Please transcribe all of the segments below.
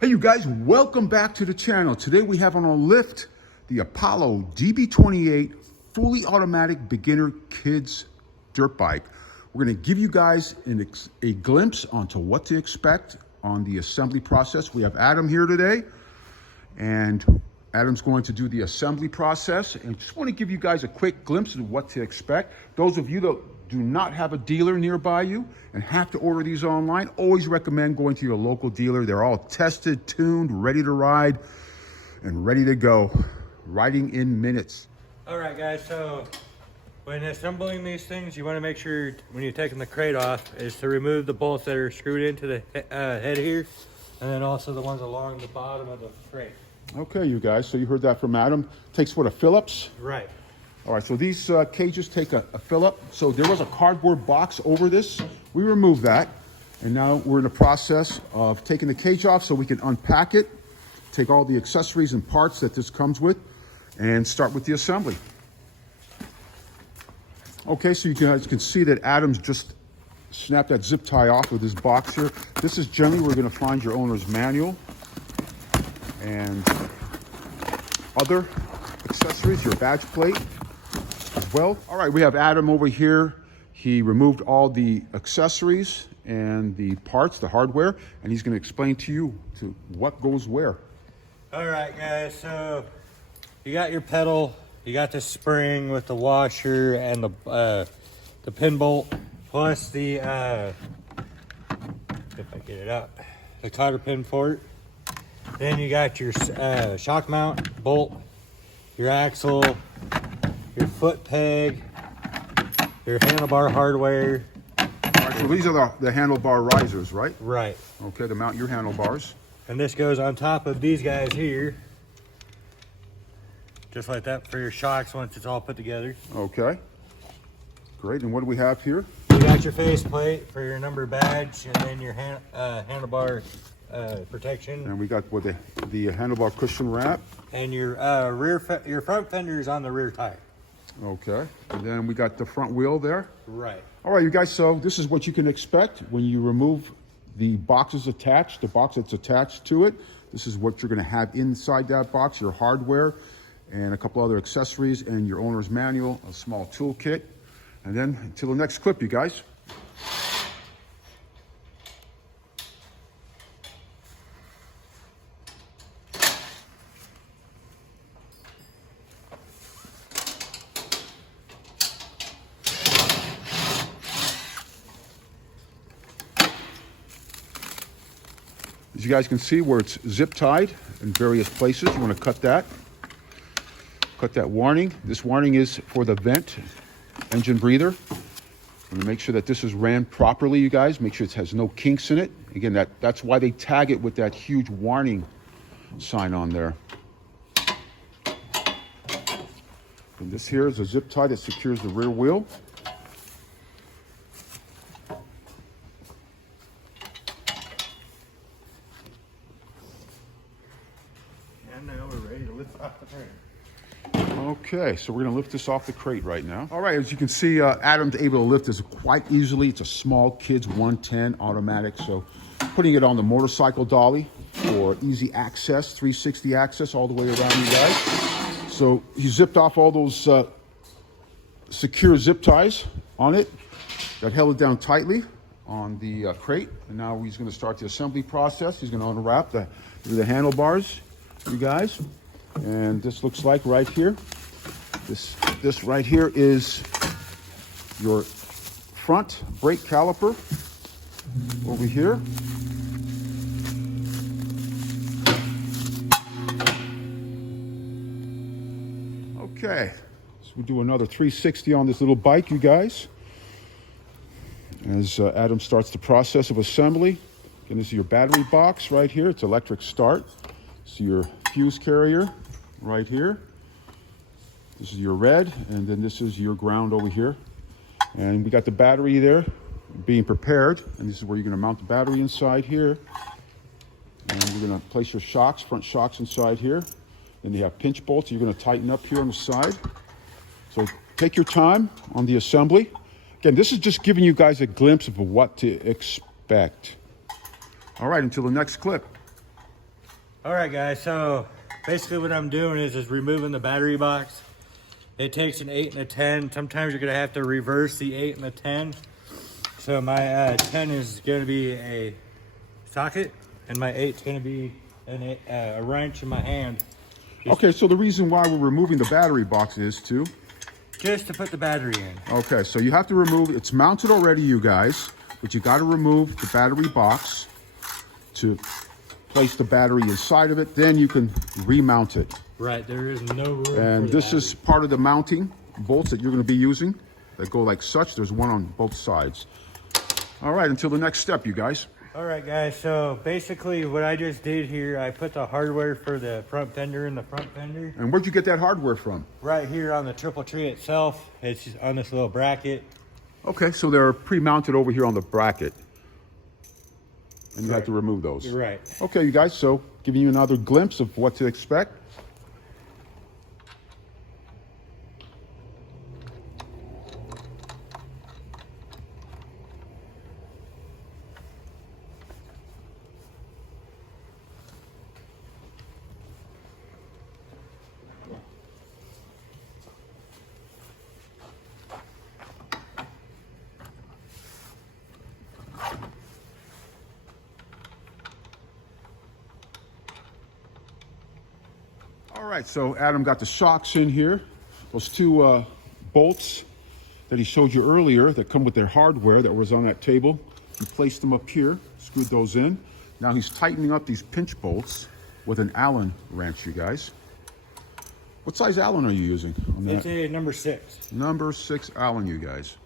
Hey you guys, welcome back to the channel. Today we have on our lift the Apollo DB28 fully automatic beginner kids dirt bike. We're going to give you guys a glimpse onto what to expect on the assembly process. We have Adam here today, and Adam's going to do the assembly process, and just want to give you guys a quick glimpse of what to expect. Those of you that do not have a dealer nearby you and have to order these online, always recommend going to your local dealer. They're all tested, tuned, ready to ride, and ready to go. Riding in minutes. All right, guys, so when assembling these things, you want to make sure when you're taking the crate off is to remove the bolts that are screwed into the head here, and then also the ones along the bottom of the crate. Okay, you guys, so you heard that from Adam. Takes what, a Phillips? Right. All right, so these cages take a fill-up. So there was a cardboard box over this. We removed that, and now we're in the process of taking the cage off so we can unpack it, take all the accessories and parts that this comes with, and start with the assembly. Okay, so you guys can see that Adam's just snapped that zip tie off with this box here. This is generally where you're going to find your owner's manual and other accessories, your badge plate as well. All right, we have Adam over here. He removed all the accessories and the parts, the hardware, and he's going to explain to you what goes where. All right, guys, so you got your pedal, you got the spring with the washer and the pin bolt, plus the if I get it out, the cotter pin for it. Then you got your shock mount bolt, your axle, your foot peg, your handlebar hardware. All right, so these are the handlebar risers, right? Right. Okay, to mount your handlebars. And this goes on top of these guys here. Just like that for your shocks once it's all put together. Okay, great. And what do we have here? You got your face plate for your number badge, and then your handlebar protection. And we got what the handlebar cushion wrap. And your your front fenders on the rear tire. Okay, and then we got the front wheel there. Right. All right, you guys, so this is what you can expect when you remove the boxes attached, the box that's attached to it. This is what you're going to have inside that box, your hardware and a couple other accessories and your owner's manual, a small toolkit. And then until the next clip, you guys. As you guys can see where it's zip tied in various places, you want to cut that warning. This warning is for the vent engine breather. I'm going to make sure that this is ran properly, you guys. Make sure it has no kinks in it. Again, that's why they tag it with that huge warning sign on there. And this here is a zip tie that secures the rear wheel. And now we're ready to lift off the crate. Okay, so we're going to lift this off the crate right now. All right, as you can see, Adam's able to lift this quite easily. It's a small kid's 110 automatic, so putting it on the motorcycle dolly for easy access, 360 access all the way around, you guys. So he zipped off all those secure zip ties on it that held it down tightly on the crate, and now he's going to start the assembly process. He's going to unwrap the handlebars, you guys. And this looks like right here. This right here is your front brake caliper over here. Okay, so we do another 360 on this little bike, you guys. As Adam starts the process of assembly. Again, this is your battery box right here. It's electric start. So your fuse carrier right here. This is your red, and then this is your ground over here. And we got the battery there being prepared, and this is where you're going to mount the battery inside here. And we're going to place your shocks, front shocks inside here. Then you have pinch bolts you're going to tighten up here on the side. So take your time on the assembly. Again, this is just giving you guys a glimpse of what to expect. All right, until the next clip. All right, guys, so basically what I'm doing is removing the battery box. It takes an 8 and a 10. Sometimes you're gonna have to reverse the 8 and the 10. So my 10 is gonna be a socket, and my 8's gonna be a wrench in my hand. Okay, so the reason why we're removing the battery box is just to put the battery in. Okay, so you have to remove, it's mounted already, you guys, but you got to remove the battery box to place the battery inside of it. Then you can remount it. Right, there is no room. And this is part of the mounting bolts that you're going to be using that go like such. There's one on both sides. All right, until the next step, you guys. All right, guys, so basically what I just did here, I put the hardware for the front fender in the front fender. And where'd you get that hardware from? Right here on the triple tree itself. It's just on this little bracket. Okay, so they're pre-mounted over here on the bracket. And you have to remove those. You're right. Okay, you guys, so giving you another glimpse of what to expect. All right, so Adam got the shocks in here. Those two bolts that he showed you earlier that come with their hardware that was on that table. He placed them up here, screwed those in. Now he's tightening up these pinch bolts with an Allen wrench, you guys. What size Allen are you using on that? It's a number 6. Number 6 Allen, you guys.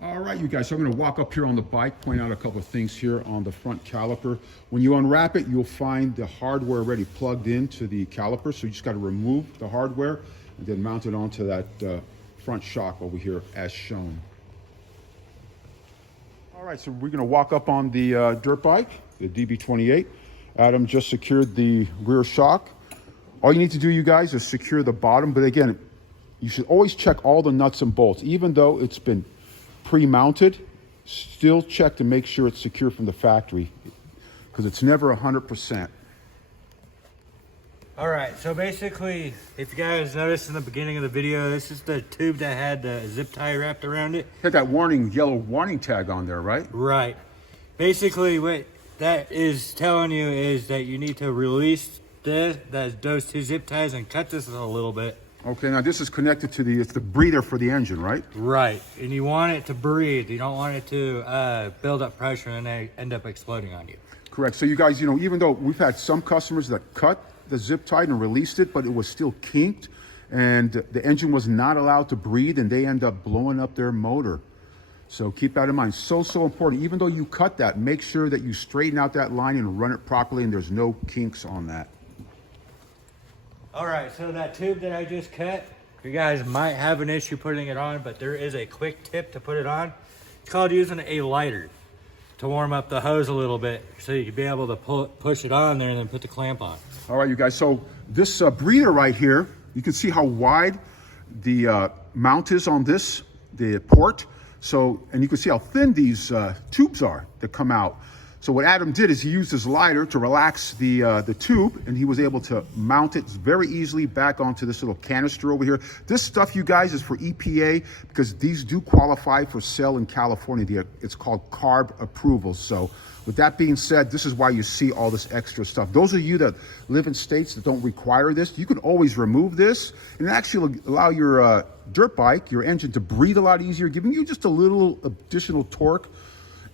All right, you guys, so I'm going to walk up here on the bike, point out a couple of things here on the front caliper. When you unwrap it, you'll find the hardware already plugged into the caliper, so you just got to remove the hardware and then mount it onto that front shock over here as shown. All right, so we're going to walk up on the dirt bike, the DB28. Adam just secured the rear shock. All you need to do, you guys, is secure the bottom, but again, you should always check all the nuts and bolts, even though it's been pre-mounted, still check to make sure it's secure from the factory because it's never 100%. All right, so basically, if you guys noticed in the beginning of the video, this is the tube that had the zip tie wrapped around it. Had that yellow warning tag on there, right? Right. Basically, what that is telling you is that you need to release those 2 zip ties and cut this a little bit. Okay, now this is connected to it's the breather for the engine, right? Right, and you want it to breathe. You don't want it to build up pressure and then end up exploding on you. Correct. So you guys, even though we've had some customers that cut the zip tie and released it, but it was still kinked, and the engine was not allowed to breathe, and they end up blowing up their motor. So keep that in mind. So important. Even though you cut that, make sure that you straighten out that line and run it properly, and there's no kinks on that. All right, so that tube that I just cut, you guys might have an issue putting it on, but there is a quick tip to put it on. It's called using a lighter to warm up the hose a little bit so you can be able to push it on there and then put the clamp on. All right, you guys, so this breather right here, you can see how wide the mount is on this, the port. So, and you can see how thin these tubes are that come out. So what Adam did is he used his lighter to relax the tube, and he was able to mount it very easily back onto this little canister over here. This stuff, you guys, is for EPA because these do qualify for sale in California. It's called CARB approval. So with that being said, this is why you see all this extra stuff. Those of you that live in states that don't require this, you can always remove this and actually allow your dirt bike, your engine, to breathe a lot easier, giving you just a little additional torque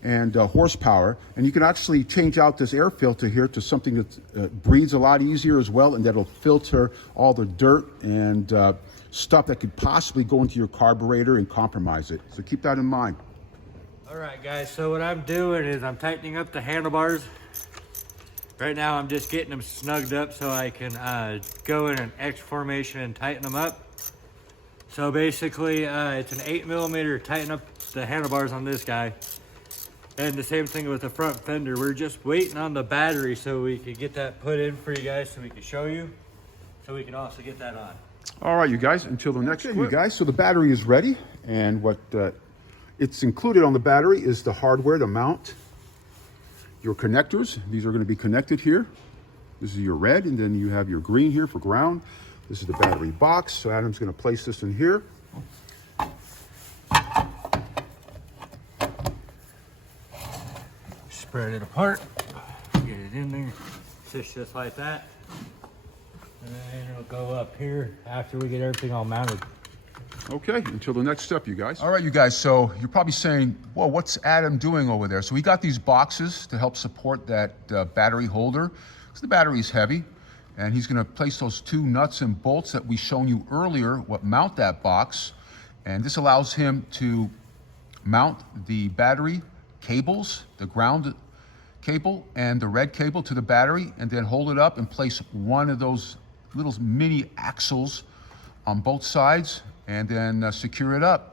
and horsepower. And you can actually change out this air filter here to something that breathes a lot easier as well, and that'll filter all the dirt and stuff that could possibly go into your carburetor and compromise it. So keep that in mind. All right, guys, so what I'm doing is I'm tightening up the handlebars. Right now I'm just getting them snugged up so I can go in an X formation and tighten them up. So basically it's an 8mm, tighten up the handlebars on this guy. And the same thing with the front fender. We're just waiting on the battery so we can get that put in for you guys so we can show you. So we can also get that on. All right, you guys, until the next clip. You guys, so the battery is ready. And what it's included on the battery is the hardware to mount your connectors. These are going to be connected here. This is your red, and then you have your green here for ground. This is the battery box. So Adam's going to place this in here. Spread it apart. Get it in there. Fish just like that. And then it'll go up here after we get everything all mounted. Okay, until the next step, you guys. All right, you guys, so you're probably saying, well, what's Adam doing over there? So we got these boxes to help support that battery holder, because the battery is heavy, and he's gonna place those 2 nuts and bolts that we shown you earlier, what mount that box, and this allows him to mount the battery cables, the ground cable and the red cable to the battery, and then hold it up and place one of those little mini axles on both sides, and then secure it up.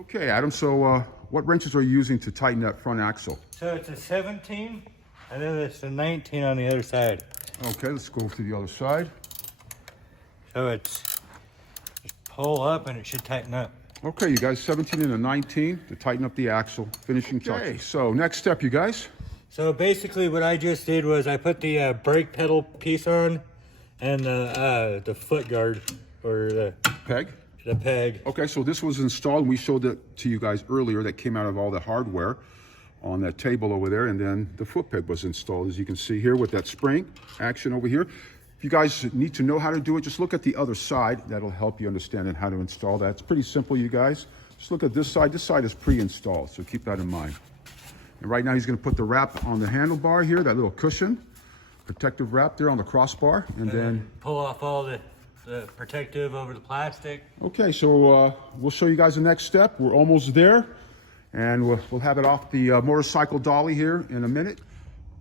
Okay, Adam, so what wrenches are you using to tighten that front axle? So it's a 17, and then it's a 19 on the other side. Okay, let's go to the other side. So it's just pull up and it should tighten up. Okay, you guys, 17 and a 19 to tighten up the axle, finishing touches. Okay, so next step, you guys. So basically what I just did was I put the brake pedal piece on and the foot guard, or the Peg? The peg. Okay, so this was installed. We showed it to you guys earlier. That came out of all the hardware on that table over there, and then the foot peg was installed, as you can see here, with that spring action over here. If you guys need to know how to do it, just look at the other side. That'll help you understand how to install that. It's pretty simple, you guys. Just look at this side. This side is pre-installed, so keep that in mind. And right now he's going to put the wrap on the handlebar here, that little cushion, protective wrap there on the crossbar, and then pull off all the protective over the plastic. Okay, so we'll show you guys the next step. We're almost there, and we'll have it off the motorcycle dolly here in a minute.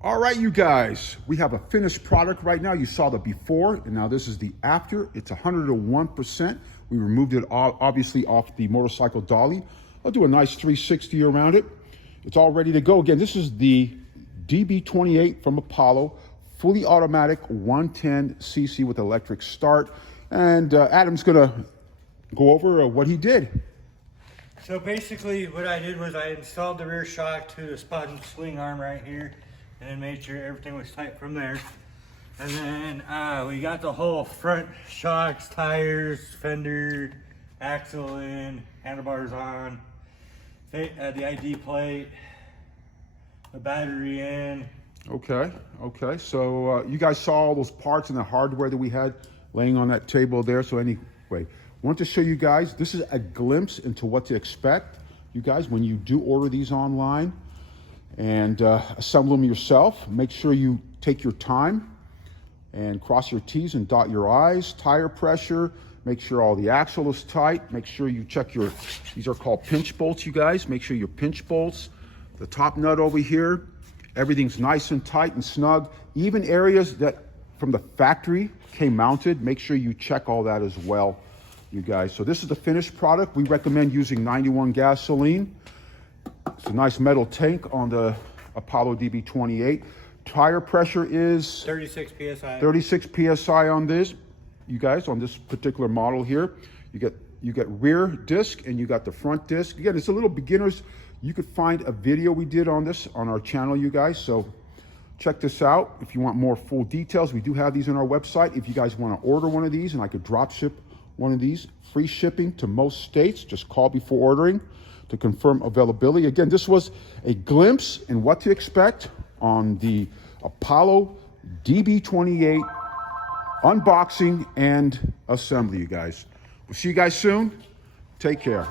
All right, you guys, we have a finished product right now. You saw the before, and now this is the after. It's 101%. We removed it obviously off the motorcycle dolly. I'll do a nice 360 around it. It's all ready to go. Again, this is the DB28 from Apollo, fully automatic 110cc with electric start. And Adam's gonna go over what he did. So basically what I did was I installed the rear shock to the spot and swing arm right here, and then made sure everything was tight from there. And then we got the whole front shocks, tires, fender, axle in, handlebars on, the ID plate, the battery in. Okay, so you guys saw all those parts and the hardware that we had laying on that table there. So anyway, I want to show you guys, this is a glimpse into what to expect, you guys, when you do order these online and assemble them yourself. Make sure you take your time and cross your T's and dot your I's. Tire pressure, make sure all the axle is tight. Make sure you check these are called pinch bolts, you guys. Make sure your pinch bolts, the top nut over here, everything's nice and tight and snug. Even areas that from the factory came mounted, make sure you check all that as well, you guys. So this is the finished product. We recommend using 91 gasoline. It's a nice metal tank on the Apollo DB28. Tire pressure is 36 PSI. 36 PSI on this, you guys, on this particular model here. You get rear disc and you got the front disc. Again, it's a little beginners. You could find a video we did on this on our channel, you guys. So check this out. If you want more full details, we do have these on our website. If you guys want to order one of these and I could drop ship one of these, free shipping to most states, just call before ordering to confirm availability. Again, this was a glimpse in what to expect on the Apollo DB28 unboxing and assembly, you guys. We'll see you guys soon. Take care.